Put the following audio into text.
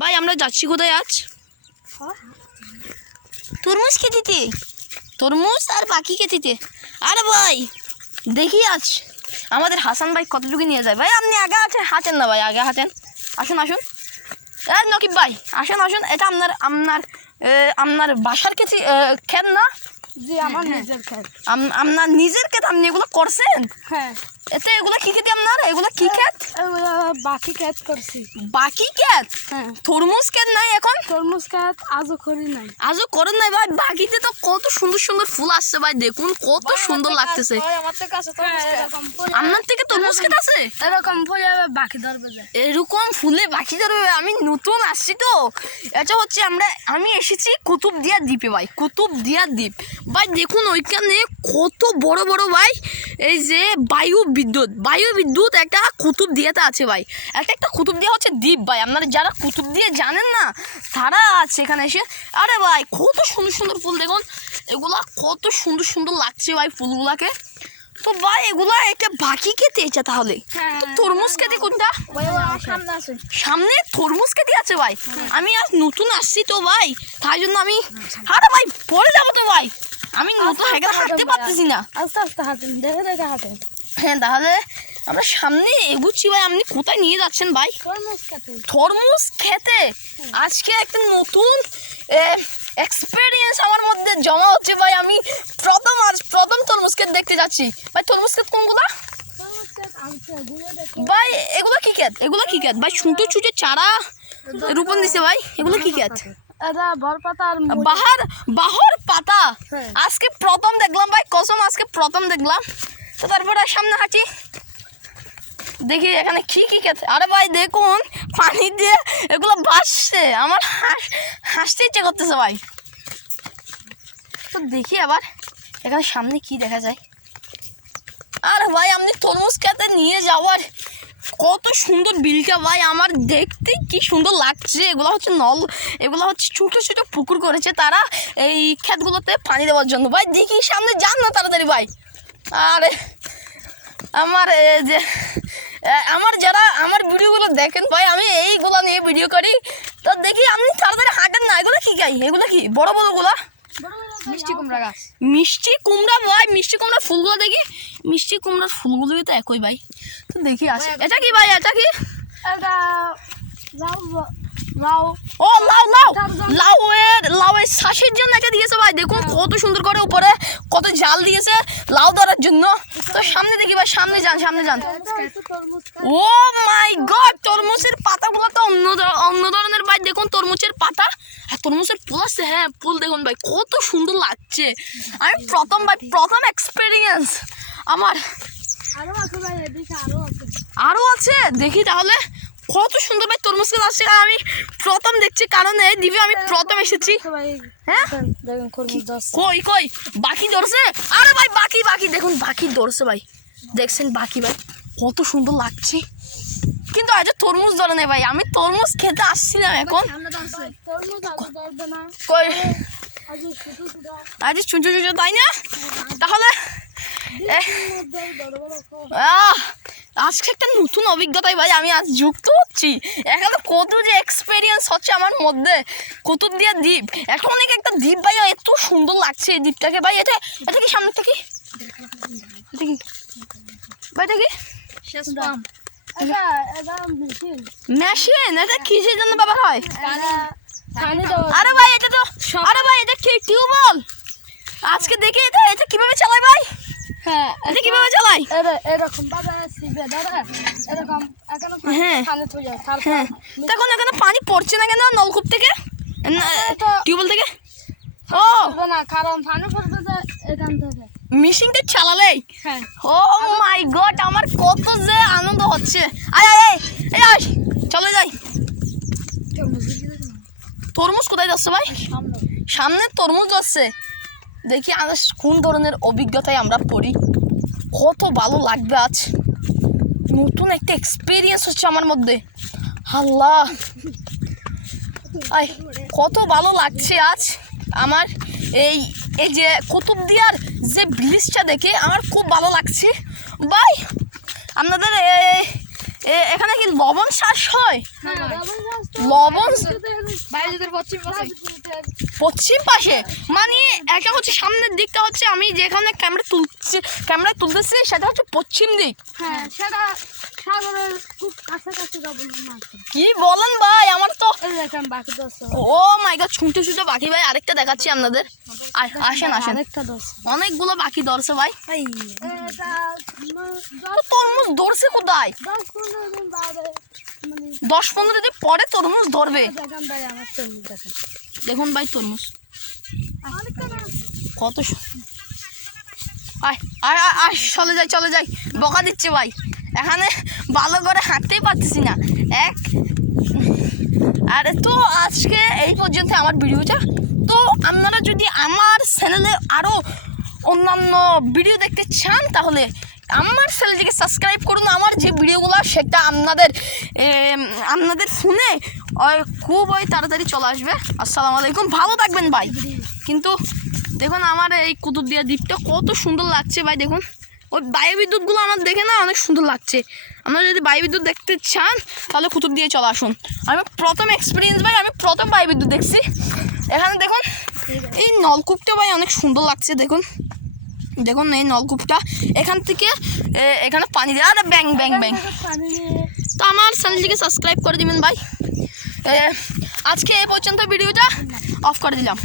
ভাই আমরা যাচ্ছি কোথায় আজ? তরমুজ খেতে, তরমুজ আর বাকি খেতে। আরে ভাই দেখি আজ আমাদের হাসান ভাই কতটুকু নিয়ে যায়। ভাই আপনি আগে আছেন, হাঁটেন না ভাই, আগে হাঁটেন। আসুন আসুন, নকিব ভাই আসুন আসুন। এটা আপনার আপনার আপনার বাসার ক্ষেত না? জি আমার নিজের ক্ষেত। আপনার নিজের ক্ষেত? আপনি এগুলো করছেন? হ্যাঁ। এতে এগুলো কি খেতে আপনার? এগুলো কি ক্ষেত? বাকি ক্ষেত করছি। বাকি ক্ষেত? হ্যাঁ। তরমুজ ক্ষেত নাই এখন? তরমুজ ক্ষেত আজও করি নাই। আজও করেন নাই ভাই? বাকিতে তো কত সুন্দর সুন্দর ফুল আসছে ভাই, দেখুন কত সুন্দর লাগতেছে। আপনার থেকে তরমুজ ক্ষেত আছে? এরকম ফুলে বাকি ধরবে যায়, এরকম ফুলে বাকি ধরবে। আমি নতুন আসছি তো, এটা হচ্ছে আমি এসেছি কুতুবদিয়া দ্বীপে ভাই, কুতুবদিয়া দ্বীপ ভাই। দেখুন ওইখানে কত বড় বড় ভাই এই যে বায়ু বিদ্যুৎ একটা কুতুবদিয়াতে আছে ভাই। একটা কুতুবদিয়া হচ্ছে দ্বীপ ভাই। আপনারা যারা কুতুবদিয়া জানেন না তারা আছে এখানে এসে। আরে ভাই কত সুন্দর সুন্দর ফুল দেখুন, এগুলা কত সুন্দর সুন্দর লাগছে ভাই ফুলগুলাকে। তো ভাই এগুলা একটা বাকি খেতে এটা তাহলে। তো তরমুজ খেতে কোনটা? সামনে তরমুজ খেতে আছে ভাই। আমি আজ নতুন আসছি তো ভাই, তাই জন্য আমি আরে ভাই পরে যাবো তো ভাই, আমি নতুন হাঁটতে পারতেছি না। আস্তে আস্তে হাঁটেন, দেখে দেখে হাঁটেন। হ্যাঁ তাহলে আমরা সামনে এগুচ্ছি ভাই। আপনি কোথায় নিয়ে যাচ্ছেন ভাই? তরমুজ খেতে। তরমুজ খেতে? আজকে একটা নতুন এক্সপেরিয়েন্স আমার মধ্যে জমা হচ্ছে ভাই। আমি প্রথম তরমুজ ক্ষেত দেখতে যাচ্ছি ভাই। তরমুজ ক্ষেত কোনগুলা ভাই? এগুলো কি ক্ষেত? এগুলো কি ক্ষেত ভাই? ছোট ছোট চারা রোপণ দিছে ভাই। এগুলো কি ক্ষেত? এটা বরপাতা আর বাহর পাতা। আজকে প্রথম দেখলাম ভাই, কসম আজকে প্রথম দেখলাম। তো তারপরে সামনে হাঁটি, দেখি এখানে কি কি ক্ষেত। আরে ভাই দেখুন পানি দিয়ে এগুলো ভাসছে, আমার হাসতে ইচ্ছে করতেছে ভাই। তো দেখি আবার এখানে সামনে কি দেখা যায়। আরে ভাই আপনি তরমুজ খেতে নিয়ে যাওয়ার কত সুন্দর বিলটা ভাই, আমার দেখতে কি সুন্দর লাগছে। এগুলো হচ্ছে ছোট ছোট পুকুর করেছে তারা এই ক্ষেতগুলোতে পানি দেওয়ার জন্য ভাই। দেখি সামনে যান না তাড়াতাড়ি ভাই। আরে যারা আমার ভিডিওগুলো দেখেন ভাই, আমি এইগুলো নিয়ে ভিডিও করি, তো দেখি আপনি তাড়াতাড়ি হাঁটেন না। এগুলো কি গাই? এগুলো কি বড় বড়গুলা? মিষ্টি কুমড়া গাছ। মিষ্টি কুমড়া ভাই, মিষ্টি কুমড়া ফুলগুলো দেখি। মিষ্টি কুমড়ার ফুলগুলোই তো একই ভাই। তো দেখি আছে। এটা কি ভাই? এটা কি? এটা লাউ। ও লাউয়ের শ্বাসের জন্য এটা দিয়েছে ভাই। দেখুন কত সুন্দর করে উপরে কত জাল দিয়েছে লাউ ধরার জন্য। তো সামনে দেখি ভাই, সামনে যান। ও মাই গড, তরমুজের পাতাগুলো তো অন্য ধরনের ভাই। দেখুন তরমুজের পাতা আর তরমুজের ফুল আছে। হ্যাঁ ফুল দেখুন ভাই কত সুন্দর লাগছে। আমি প্রথম এক্সপেরিয়েন্স আমার। আরো আছে দেখি তাহলে কত সুন্দর ভাই তরমুজ গাছ আসছে। আমি প্রথম দেখছি, কারণ এই দ্বীপে আমি প্রথম এসেছি। হ্যাঁ কই বাকি ধরছে? আরে ভাই বাকি দেখুন, বাকি ধরছে ভাই। দেখছেন বাকি ভাই কত সুন্দর লাগছে। কিন্তু আজ তরমুজ ধরে নেই ভাই। আমি তরমুজ খেতে আসছিলাম এখন। কই আজ ছোট তাই না? তাহলে আজকে একটা নতুন অভিজ্ঞতায় ভাই আমি আজ যুক্ত হচ্ছি। এখানে কত যে এক্সপেরিয়েন্স হচ্ছে আমার মধ্যে। কুতুবদিয়া দ্বীপ এখন অনেক একটা দ্বীপ ভাই, এত সুন্দর লাগছে এই দ্বীপটাকে ভাই। এটা কি সামনেটা কি ভাই? এটা কি মেশিন? এটা কিসের জন্য ব্যবহার হয়? আরে ভাই এটা কি টিউবওয়েল? আজকে দেখি এটা কিভাবে চালায় ভাই। হ্যাঁ এটা কিভাবে চালায়? এরকম হ্যাঁ তখন এখানে পানি পড়ছে না কেন নলকূপ থেকে, টিউবওয়েল থেকে? ও না, কারণ পানি পড়বে এখান থেকে মেশিনটা চালালেই। ও মাই গড, আমার কত যে আনন্দ হচ্ছে। আয় চলে যাই। তরমুজ কোথায় যাচ্ছে ভাই? সামনে তরমুজ যাচ্ছে। দেখি আজ কোন ধরনের অভিজ্ঞতায় আমরা পড়ি। কত ভালো লাগবে আজ, নতুন একটা এক্সপেরিয়েন্স হচ্ছে আমার মধ্যে। আল্লাহ কত ভালো লাগছে আজ আমার। এই যে কুতুবদিয়ার যে ব্রিজটা দেখে আমার খুব ভালো লাগছে ভাই। আপনাদের এখানে কি লবণ চাষ হয়? হ্যাঁ লবণ বাইরেদের পশ্চিম পাশে পশ্চিম পাশে, মানে এটা হচ্ছে সামনের দিকটা হচ্ছে আমি যেখানে ক্যামেরায় তুলতেছি সেটা হচ্ছে পশ্চিম দিক। হ্যাঁ সেটা সাগরের খুব কাছাকাছি লবণ আছে। কি বলেন ভাই, আমার তো এই দেখেন বাকি দোস্ত ও মাই গড, ছুটে ছুটে বাকি ভাই আরেকটা দেখাচ্ছি আপনাদের। আসেন আসেন, আরেকটা দোস্ত অনেকগুলো বাকি ধরছে ভাই। এটা তো তরমুজ ধরছে কোথায়? 10-15 দিন বাদে মানে 10-15 দিন পরে তরমুজ ধরবে। দেখেন ভাই আমার তরমুজ দেখেন দেখুন ভাই তরমুজ কত আয় আয় আয় আয়, চলে যাই বকা দিচ্ছে ভাই, এখানে ভালো করে হাঁটতেই পারতেছি না আরে তো আজকে এই পর্যন্ত আমার ভিডিওটা। তো আপনারা যদি আমার চ্যানেলে আরও অন্যান্য ভিডিও দেখতে চান তাহলে আমার চ্যানেলটিকে সাবস্ক্রাইব করুন। আমার যে ভিডিওগুলো সেটা আপনাদের ফোনে খুব তাড়াতাড়ি চলে আসবে। আসসালামু আলাইকুম, ভালো থাকবেন ভাই। কিন্তু দেখুন আমার এই কুতুবদিয়া দ্বীপটা কত সুন্দর লাগছে ভাই। দেখুন ওই বায়ুবিদ্যুৎগুলো আমার দেখে না অনেক সুন্দর লাগছে। আপনারা যদি বায়ুবিদ্যুৎ দেখতে চান তাহলে কুতুবদিয়া চলে আসুন। আমি প্রথম এক্সপিরিয়েন্স ভাই, আমি প্রথম বায়ুবিদ্যুৎ দেখছি এখানে। দেখুন এই নলকূপটা ভাই অনেক সুন্দর লাগছে। দেখুন দেখুন এই নলকূপটা, এখান থেকে এখানে পানি দেওয়া আর ব্যাং ব্যাং ব্যাং। পানি নিয়ে তো আমার চ্যানেলটিকে সাবস্ক্রাইব করে দিবেন ভাই। আজকে এই পর্যন্ত ভিডিওটা অফ করে দিলাম।